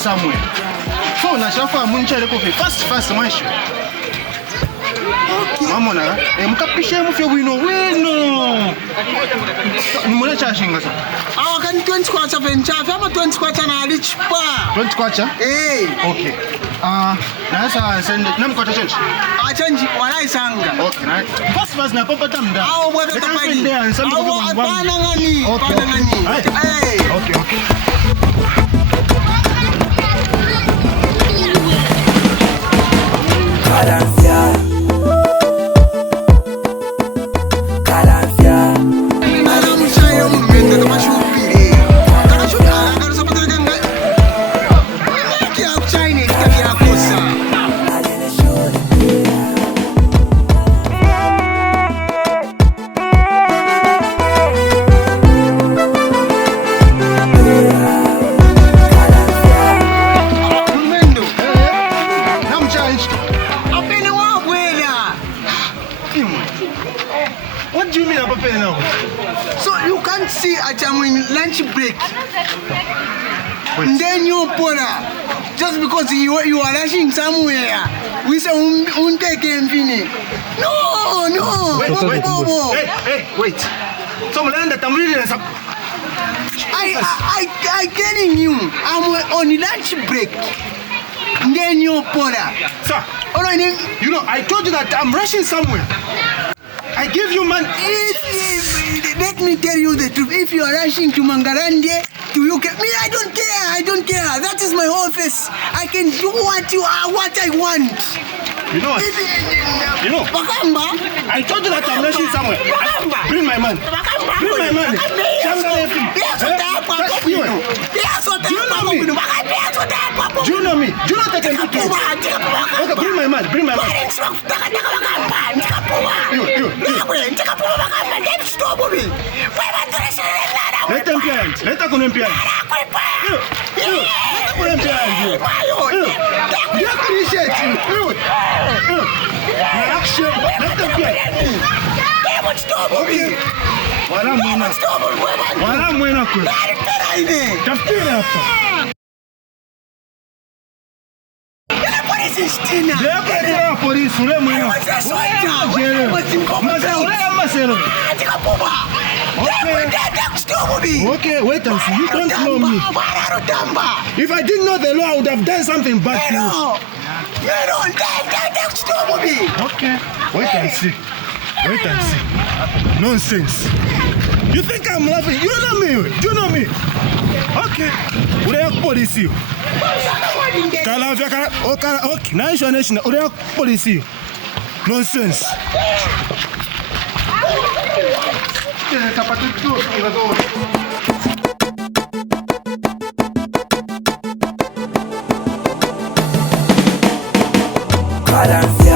Somewhere. So na shafa munchale kofe fast mwashi. Mama na mkapishe mufye bwino wino. Nimole chashinga sa. Awa kan 20 kwacha venchafe ama 20 kwacha na alichpa. 20 kwacha? Eh. Okay. Na sasa sende namkota change. Change wala isanga. Okay, right. Fast na papa tamda. Awa bwa tapadi. Awa bana ngani. Bana ngani. Eh. Okay. What do you mean about paying now? So you can't see at I'm in lunch break. And then you put just because you are rushing somewhere. We say take No. Wait. So I telling you, I'm on lunch break. Then you put Sir, all right, you know, I told you that I'm rushing somewhere. I give you money. Let me tell you the truth. If you are rushing to Mangarande, to UK, me, I don't care. That is my office. I can do what I want. You know what? Bakamba. I told you that I'm rushing somewhere. Bring my money. Bring my money. Do you know me? Do you know that I can do things? Okay, bring my money. Bring my money. Let them plant. Let them plant. Okay, wait and see. You don't know me. If I didn't know the law, I would have done something bad to you. You don't stop me. Okay, wait and see. Wait and see. Nonsense. You think I'm laughing? You know me. Do you know me? Okay. Uriya police. Okay. Now is your nation. Uriya police. Nonsense. Calancia.